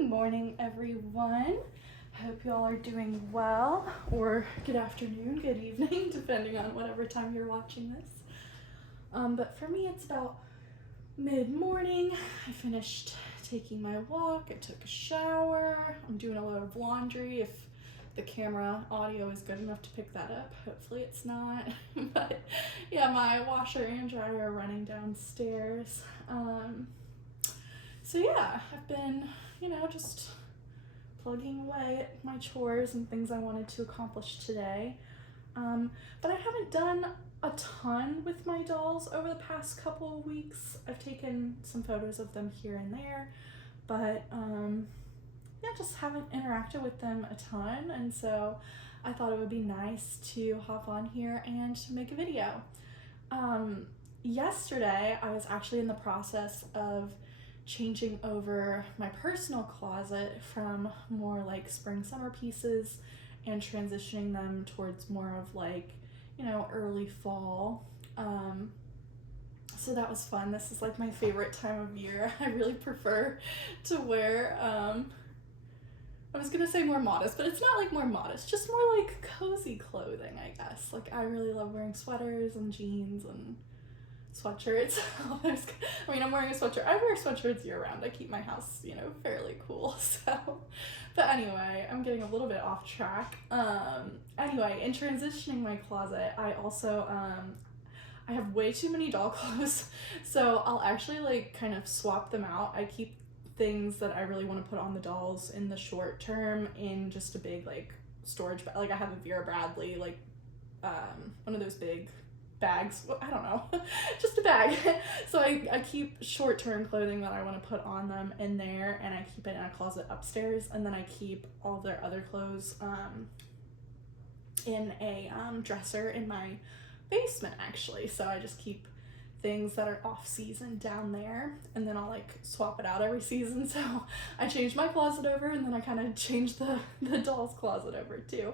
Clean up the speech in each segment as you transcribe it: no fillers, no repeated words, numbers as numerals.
Good morning, everyone. Hope y'all are doing well, or good afternoon, good evening, depending on whatever time you're watching this. But for me, it's about mid-morning. I finished taking my walk. I took a shower. I'm doing a lot of laundry. If the camera audio is good enough to pick that up, hopefully it's not. But yeah, my washer and dryer are running downstairs. So yeah, I've been, just plugging away at my chores and things I wanted to accomplish today. But I haven't done a ton with my dolls over the past couple of weeks. I've taken some photos of them here and there, but just haven't interacted with them a ton, and so I thought it would be nice to hop on here and make a video. Yesterday, I was actually in the process of changing over my personal closet from more like spring summer pieces and transitioning them towards more of like, early fall. So that was fun. This is like my favorite time of year. I really prefer to wear, I was gonna say more modest, but it's not like more modest, just more like cozy clothing, I guess. Like I really love wearing sweaters and jeans and sweatshirts. I'm wearing a sweatshirt. I wear sweatshirts year round. I keep my house, fairly cool. But anyway, I'm getting a little bit off track. Anyway, in transitioning my closet, I also, I have way too many doll clothes. So I'll actually like kind of swap them out. I keep things that I really want to put on the dolls in the short term in just a big like storage bag. Like I have a Vera Bradley, like one of those big bags, I don't know, just a bag. So I keep short-term clothing that I want to put on them in there, and I keep it in a closet upstairs, and then I keep all of their other clothes in a dresser in my basement actually. So I just keep things that are off season down there, and then I'll like swap it out every season. So I changed my closet over, and then I kind of changed the doll's closet over too.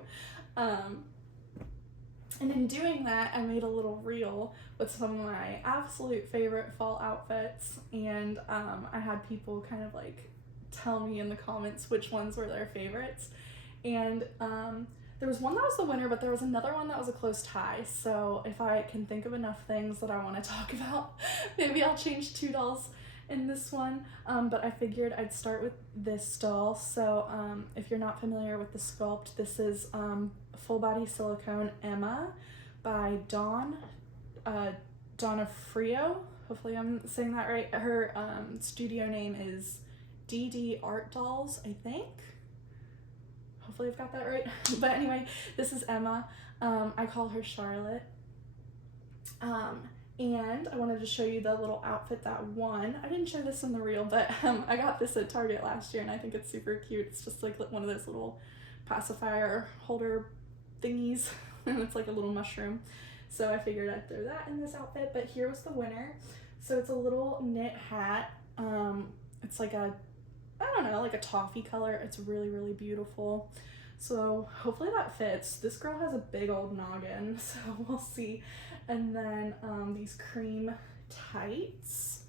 And in doing that, I made a little reel with some of my absolute favorite fall outfits, and I had people kind of like tell me in the comments which ones were their favorites. And there was one that was the winner, but there was another one that was a close tie. So if I can think of enough things that I want to talk about, maybe I'll change two dolls in this one. But I figured I'd start with this doll. So if you're not familiar with the sculpt, this is Full Body Silicone Emma by Donna Frio. Hopefully I'm saying that right. Her studio name is DD Art Dolls, I think. Hopefully I've got that right. But anyway, this is Emma. I call her Charlotte. And I wanted to show you the little outfit that won. I didn't show this in the reel, but I got this at Target last year, and I think it's super cute. It's just like one of those little pacifier holder thingies, and it's like a little mushroom. So I figured I'd throw that in this outfit, but here was the winner. So it's a little knit hat. It's like a, I don't know, like a toffee color. It's really, really beautiful. So hopefully that fits. This girl has a big old noggin, so we'll see. And then these cream tights.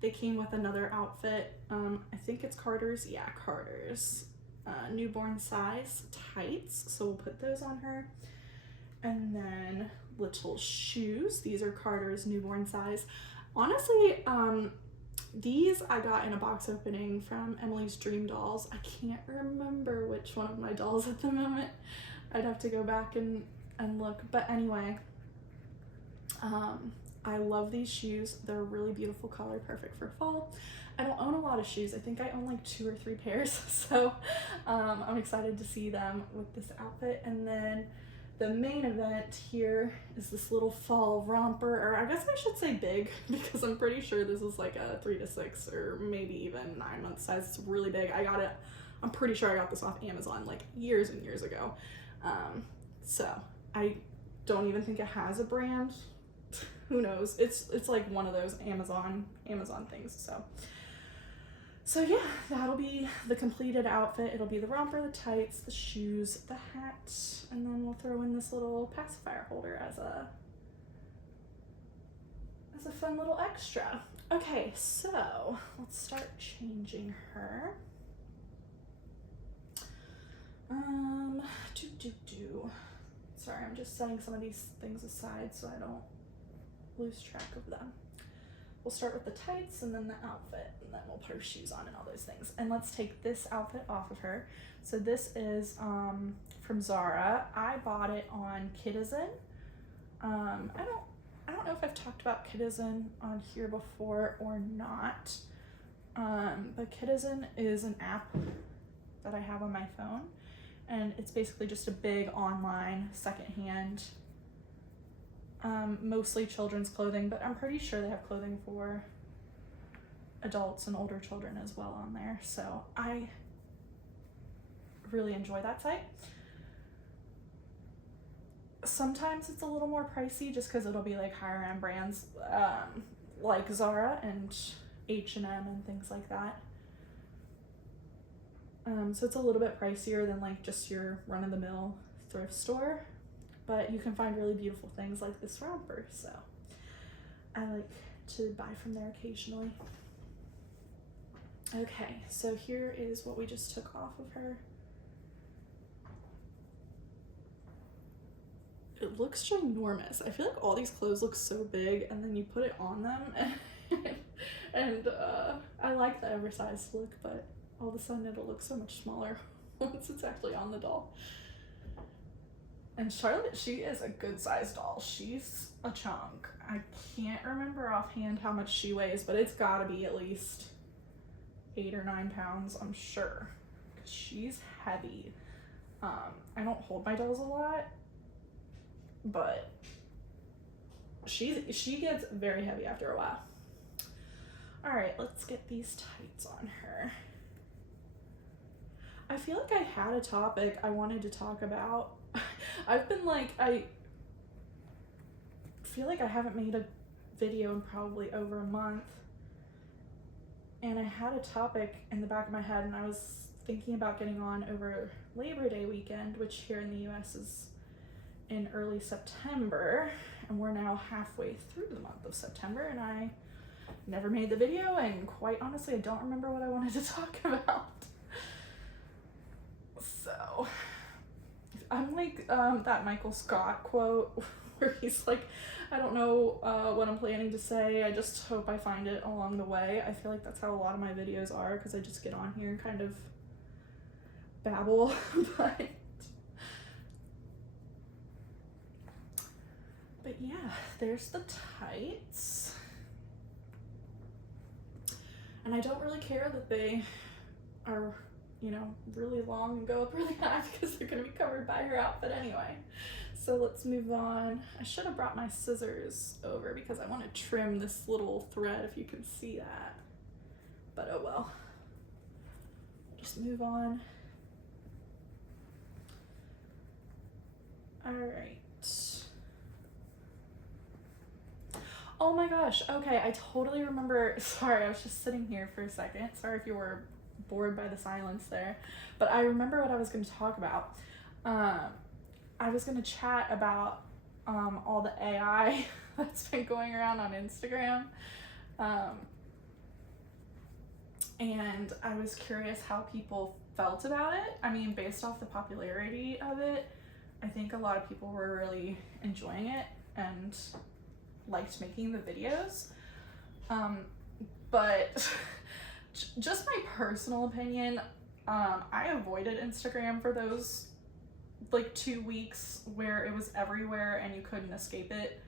They came with another outfit. I think it's Carter's. Yeah, Carter's. Newborn size tights. So we'll put those on her. And then little shoes. These are Carter's newborn size. Honestly, these I got in a box opening from Emily's Dream Dolls. I can't remember which one of my dolls at the moment. I'd have to go back and look. But anyway, I love these shoes. They're a really beautiful color, perfect for fall. I don't own a lot of shoes. I think I own like 2 or 3 pairs. So I'm excited to see them with this outfit. And then the main event here is this little fall romper, or I guess I should say big, because I'm pretty sure this is like a 3 to 6 or maybe even 9-month size. It's really big. I got it, I'm pretty sure I got this off Amazon like years and years ago. So I don't even think it has a brand. Who knows? It's like one of those Amazon things. So yeah, that'll be the completed outfit. It'll be the romper, the tights, the shoes, the hat, and then we'll throw in this little pacifier holder as a fun little extra. Okay, so let's start changing her. Um, Sorry, I'm just setting some of these things aside so I don't lose track of them. We'll start with the tights and then the outfit, and then we'll put her shoes on and all those things. And let's take this outfit off of her. So this is from Zara. I bought it on Kidizen. I don't know if I've talked about Kidizen on here before or not. But Kidizen is an app that I have on my phone, and it's basically just a big online secondhand, mostly children's clothing, but I'm pretty sure they have clothing for adults and older children as well on there. So I really enjoy that site. Sometimes it's a little more pricey just because it'll be like higher end brands, like Zara and H&M and things like that. So it's a little bit pricier than like just your run-of-the-mill thrift store, but you can find really beautiful things like this romper, so I like to buy from there occasionally. Okay, so here is what we just took off of her. It looks ginormous. I feel like all these clothes look so big and then you put it on them and I like the oversized look, but all of a sudden it'll look so much smaller once it's actually on the doll. And Charlotte, she is a good sized doll. She's a chunk. I can't remember offhand how much she weighs, but it's gotta be at least 8 or 9 pounds, I'm sure. 'Cause she's heavy. I don't hold my dolls a lot, but she gets very heavy after a while. All right, let's get these tights on her. I feel like I had a topic I wanted to talk about. I've been like, I feel like I haven't made a video in probably over a month. And I had a topic in the back of my head, and I was thinking about getting on over Labor Day weekend, which here in the US is in early September, and we're now halfway through the month of September, and I never made the video, and quite honestly I don't remember what I wanted to talk about. So I'm like that Michael Scott quote where he's like, I don't know what I'm planning to say, I just hope I find it along the way. I feel like that's how a lot of my videos are, because I just get on here and kind of babble. But yeah, there's the tights. And I don't really care that they are, you know, really long and go up really high, because they're gonna be covered by her outfit anyway. So let's move on. I should have brought my scissors over because I want to trim this little thread, if you can see that. But oh well. Just move on. All right. Oh my gosh, okay, I totally remember, sorry, I was just sitting here for a second. Sorry if you were bored by the silence there, but I remember what I was going to talk about. I was going to chat about all the AI that's been going around on Instagram. And I was curious how people felt about it. I mean, based off the popularity of it, I think a lot of people were really enjoying it and liked making the videos. But just my personal opinion, I avoided Instagram for those like 2 weeks where it was everywhere and you couldn't escape it,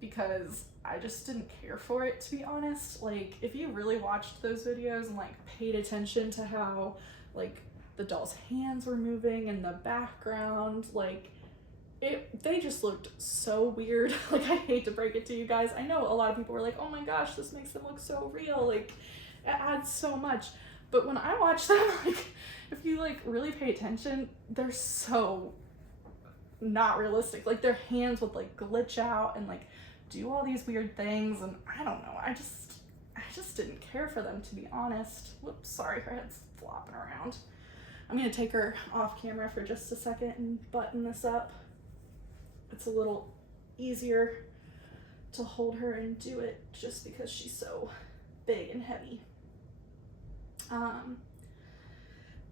because I just didn't care for it, to be honest. Like, if you really watched those videos and like paid attention to how like the doll's hands were moving in the background, like they just looked so weird. Like, I hate to break it to you guys. I know a lot of people were like, oh my gosh, this makes them look so real. Like, it adds so much. But when I watch them, like, if you like really pay attention, they're so not realistic. Like, their hands would like glitch out and like do all these weird things, and I don't know. I just didn't care for them, to be honest. Whoops, sorry, her head's flopping around. I'm gonna take her off camera for just a second and button this up. It's a little easier to hold her and do it just because she's so big and heavy.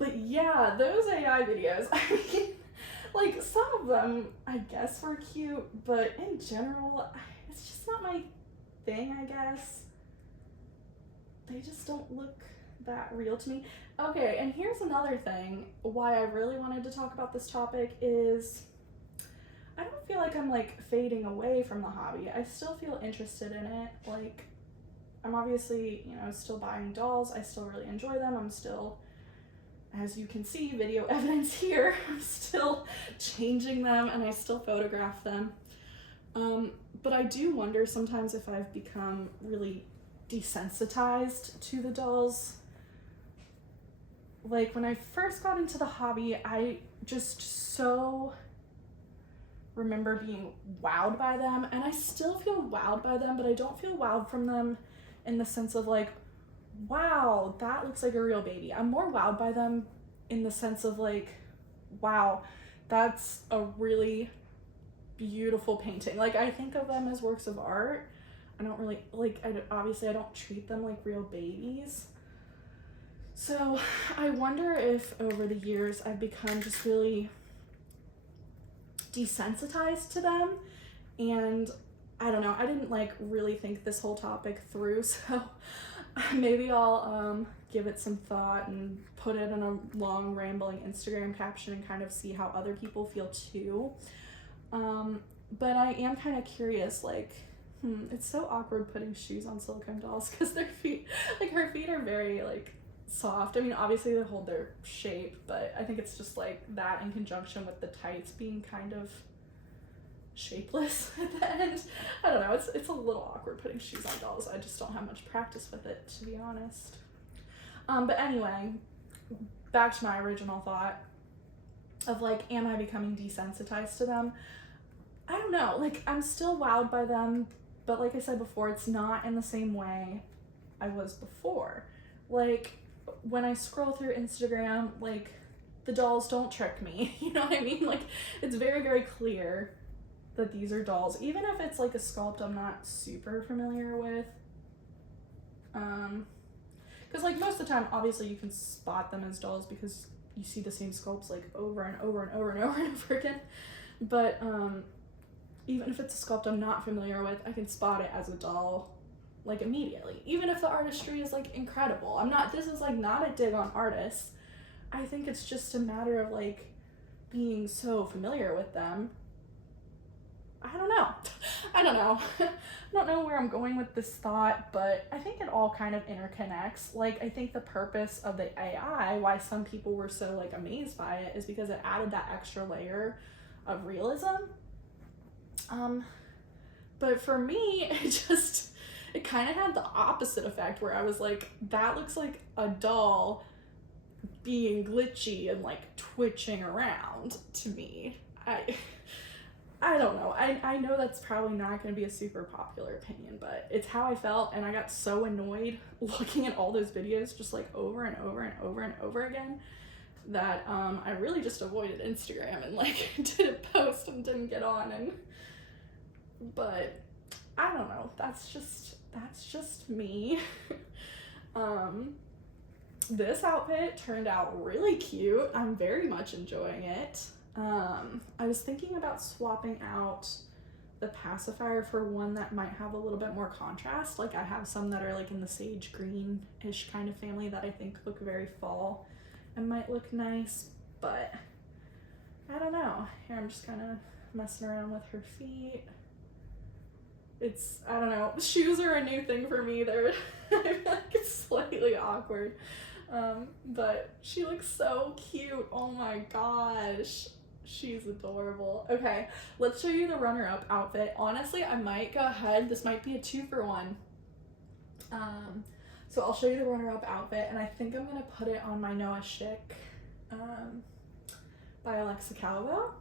But yeah, those AI videos, I mean, like, some of them, I guess, were cute, but in general, it's just not my thing, I guess. They just don't look that real to me. Okay, and here's another thing why I really wanted to talk about this topic is I don't feel like I'm, like, fading away from the hobby. I still feel interested in it. Like, I'm obviously, you know, still buying dolls. I still really enjoy them. I'm still, as you can see, video evidence here, I'm still changing them and I still photograph them. But I do wonder sometimes if I've become really desensitized to the dolls. Like, when I first got into the hobby, I just so remember being wowed by them, and I still feel wowed by them, but I don't feel wowed from them in the sense of like, wow, that looks like a real baby. I'm more wowed by them in the sense of like, wow, that's a really beautiful painting. Like, I think of them as works of art. I don't really, like, obviously I don't treat them like real babies. So I wonder if over the years I've become just really desensitized to them, and I don't know, I didn't like really think this whole topic through, so maybe I'll give it some thought and put it in a long rambling Instagram caption and kind of see how other people feel too. But I am kind of curious, like, it's so awkward putting shoes on silicone dolls because their feet, like, her feet are very like soft. I mean, obviously they hold their shape, but I think it's just like that in conjunction with the tights being kind of shapeless at the end. I don't know, it's a little awkward putting shoes on dolls. I just don't have much practice with it, to be honest. But anyway, back to my original thought of like, am I becoming desensitized to them? I don't know, like, I'm still wowed by them, but like I said before, it's not in the same way I was before. Like, when I scroll through Instagram, like, the dolls don't trick me, you know what I mean? Like, it's very, very clear that these are dolls, even if it's like a sculpt I'm not super familiar with. Because like most of the time, obviously you can spot them as dolls because you see the same sculpts like over and over and over and over and over again. But even if it's a sculpt I'm not familiar with, I can spot it as a doll like immediately, even if the artistry is like incredible. This is like not a dig on artists. I think it's just a matter of like being so familiar with them. I don't know. I don't know where I'm going with this thought, but I think it all kind of interconnects. Like, I think the purpose of the AI, why some people were so like amazed by it, is because it added that extra layer of realism. But for me, it kind of had the opposite effect where I was like, that looks like a doll being glitchy and like twitching around to me. I don't know. I know that's probably not going to be a super popular opinion, but it's how I felt, and I got so annoyed looking at all those videos just like over and over and over and over again that I really just avoided Instagram and like didn't post and didn't get on. But I don't know. That's just me. This outfit turned out really cute. I'm very much enjoying it. I was thinking about swapping out the pacifier for one that might have a little bit more contrast. Like, I have some that are like in the sage green-ish kind of family that I think look very fall and might look nice, but I don't know. Here, I'm just kind of messing around with her feet. I don't know, shoes are a new thing for me. I feel like it's slightly awkward. But she looks so cute. Oh my gosh. She's adorable. Okay, let's show you the runner-up outfit. Honestly, I might go ahead. This might be a 2-for-1. So I'll show you the runner-up outfit, and I think I'm gonna put it on my Noah Schick by Alexa Calvo,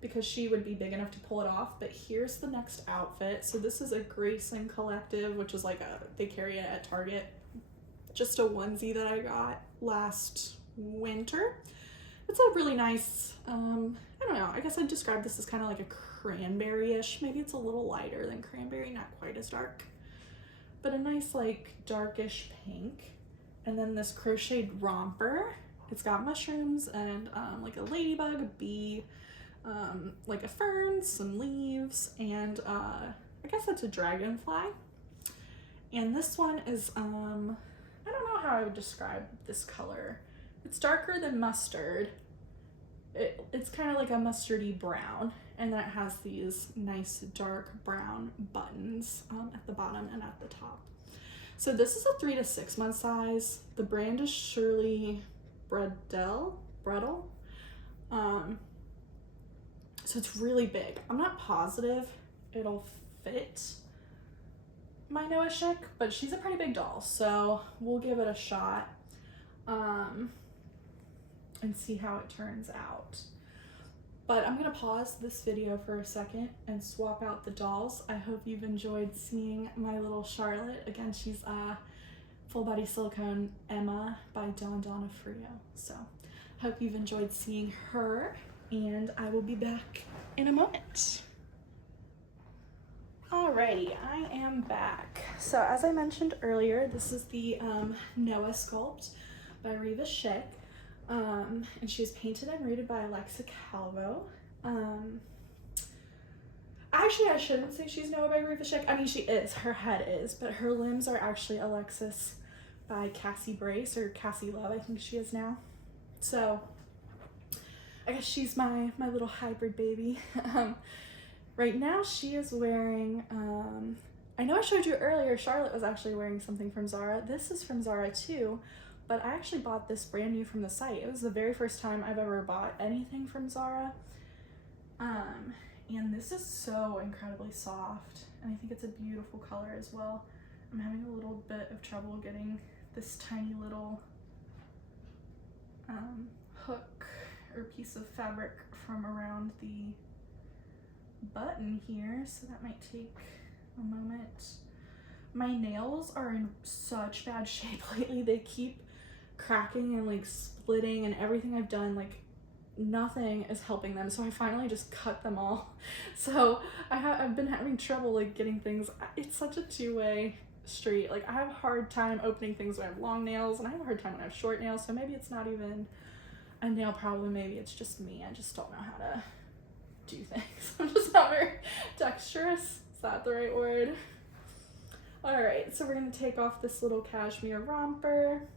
because she would be big enough to pull it off. But here's the next outfit. So this is a Grayson Collective, which is like they carry it at Target. Just a onesie that I got last winter. It's a really nice, I don't know, I guess I'd describe this as kind of like a cranberry-ish. Maybe it's a little lighter than cranberry, not quite as dark. But a nice like darkish pink. And then this crocheted romper. It's got mushrooms and like a ladybug, a bee, like a fern, some leaves, and I guess that's a dragonfly. And this one is, I don't know how I would describe this color. It's darker than mustard. It's kind of like a mustardy brown, and then it has these nice dark brown buttons at the bottom and at the top. So this is a 3 to 6 month size. The brand is Shirley Bredel. So it's really big. I'm not positive it'll fit my Noah Schick, but she's a pretty big doll, so we'll give it a shot and see how it turns out. But I'm gonna pause this video for a second and swap out the dolls. I hope you've enjoyed seeing my little Charlotte. Again, she's Full Body Silicone Emma by Donna Frio. So hope you've enjoyed seeing her, and I will be back in a moment. Alrighty, I am back. So as I mentioned earlier, this is the Noah sculpt by Riva Schick. And she was painted and rated by Alexa Calvo. Actually, I shouldn't say she's Noah by Riva Schick. I mean, she is. Her head is. But her limbs are actually Alexis by Cassie Brace, or Cassie Love, I think she is now. So, I guess she's my little hybrid baby. Right now, she is wearing, I know I showed you earlier, Charlotte was actually wearing something from Zara. This is from Zara too. But I actually bought this brand new from the site. It was the very first time I've ever bought anything from Zara. And this is so incredibly soft. And I think it's a beautiful color as well. I'm having a little bit of trouble getting this tiny little hook or piece of fabric from around the button here. So that might take a moment. My nails are in such bad shape lately. They keep cracking and like splitting, and everything I've done, like nothing is helping them, so I finally just cut them all. So I've been having trouble like getting things. It's such a two-way street. Like I have a hard time opening things when I have long nails, and I have a hard time when I have short nails. So maybe it's not even a nail problem, maybe it's just me. I just don't know how to do things. I'm just not very dexterous. Is that the right word? All right, so we're gonna take off this little cashmere romper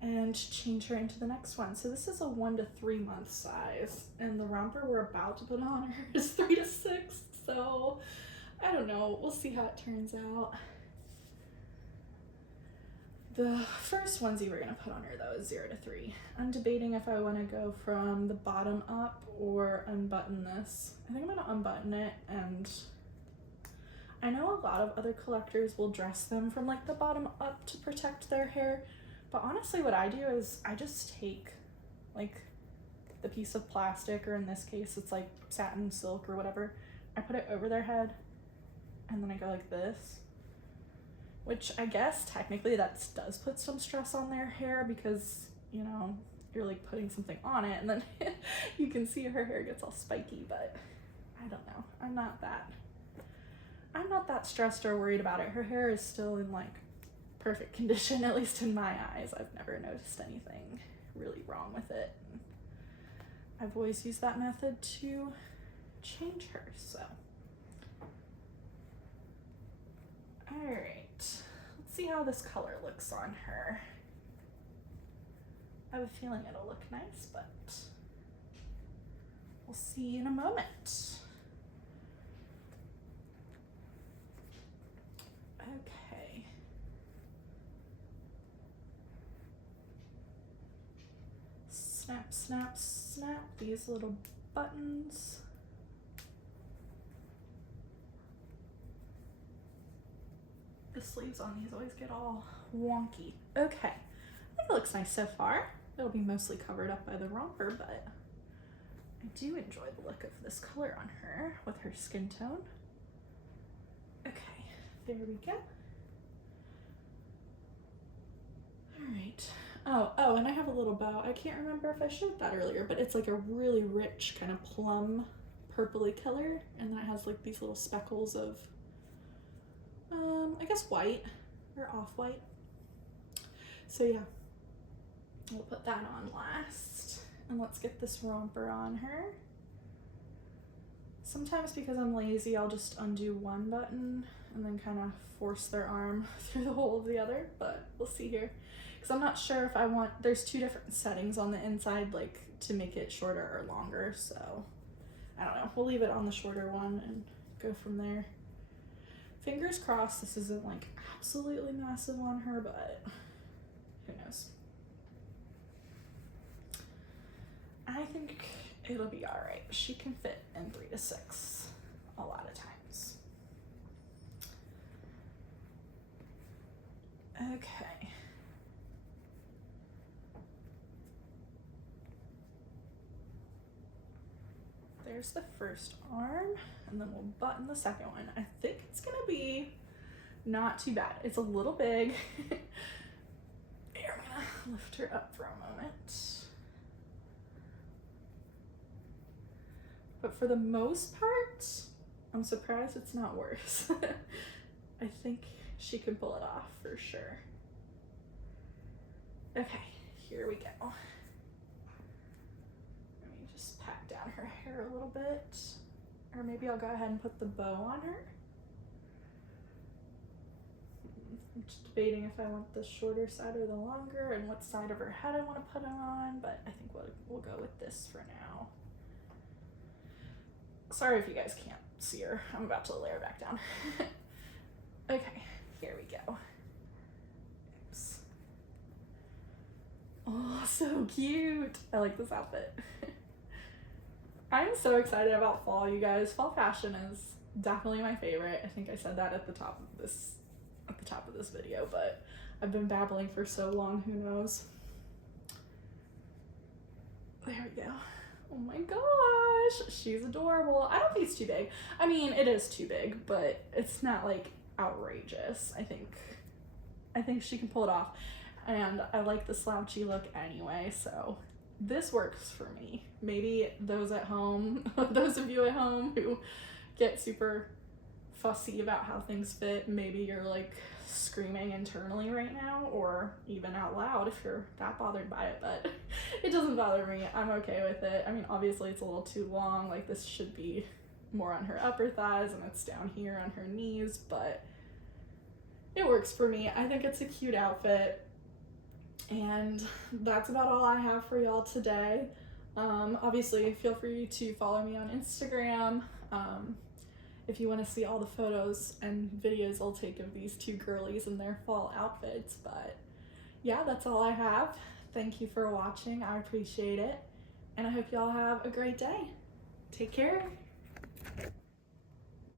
and change her into the next one. So this is a 1 to 3 month size, and the romper we're about to put on her is 3 to 6. So I don't know, we'll see how it turns out. The first onesie we're gonna put on her though is 0 to 3. I'm debating if I wanna go from the bottom up or unbutton this. I think I'm gonna unbutton it, and I know a lot of other collectors will dress them from like the bottom up to protect their hair. But honestly, what I do is I just take like the piece of plastic, or in this case, it's like satin, silk, or whatever. I put it over their head, and then I go like this, which I guess technically that does put some stress on their hair, because, you know, you're like putting something on it, and then you can see her hair gets all spiky. But I don't know. I'm not that stressed or worried about it. Her hair is still in like perfect condition, at least in my eyes. I've never noticed anything really wrong with it. I've always used that method to change her, so. All right, let's see how this color looks on her. I have a feeling it'll look nice, but we'll see in a moment. Okay. Snap, snap, snap these little buttons. The sleeves on these always get all wonky. Okay, I think it looks nice so far. It'll be mostly covered up by the romper, but I do enjoy the look of this color on her with her skin tone. Okay, there we go. All right. Oh, and I have a little bow. I can't remember if I showed that earlier, but it's like a really rich kind of plum purpley color, and then it has like these little speckles of I guess white or off-white. So yeah, We'll put that on last. And let's get this romper on her. Sometimes because I'm lazy, I'll just undo one button and then kind of force their arm through the hole of the other, but we'll see here. Because I'm not sure if I want, there's 2 different settings on the inside, like to make it shorter or longer, so I don't know. We'll leave it on the shorter one and go from there. Fingers crossed this isn't like absolutely massive on her, but who knows. I think it'll be all right. She can fit in 3 to 6 a lot of times. Okay. There's the first arm, and then we'll button the second one. I think it's gonna be not too bad. It's a little big. Here, I'm gonna lift her up for a moment. But for the most part, I'm surprised it's not worse. I think she can pull it off for sure. Okay, here we go. Let me just pat down her hair a little bit. Or maybe I'll go ahead and put the bow on her. I'm just debating if I want the shorter side or the longer and what side of her head I want to put it on, but I think we'll go with this for now. Sorry if you guys can't see her. I'm about to lay her back down. Okay, here we go. Oops. Oh, so cute. I like this outfit. I'm so excited about fall, you guys. Fall fashion is definitely my favorite. I think I said that at the top of this video, but I've been babbling for so long, who knows? There we go. Oh my gosh, she's adorable. I don't think it's too big. I mean, it is too big, but it's not like outrageous. I think she can pull it off, and I like the slouchy look anyway, so this works for me. Maybe those at home, those of you at home who get super fussy about how things fit, maybe you're like screaming internally right now, or even out loud if you're that bothered by it, but it doesn't bother me. I'm okay with it. I mean, obviously it's a little too long, like this should be more on her upper thighs and it's down here on her knees, but it works for me. I think it's a cute outfit, and that's about all I have for y'all today. Obviously feel free to follow me on Instagram if you want to see all the photos and videos I'll take of these 2 girlies in their fall outfits. But yeah, that's all I have. Thank you for watching. I appreciate it, and I hope y'all have a great day. Take care.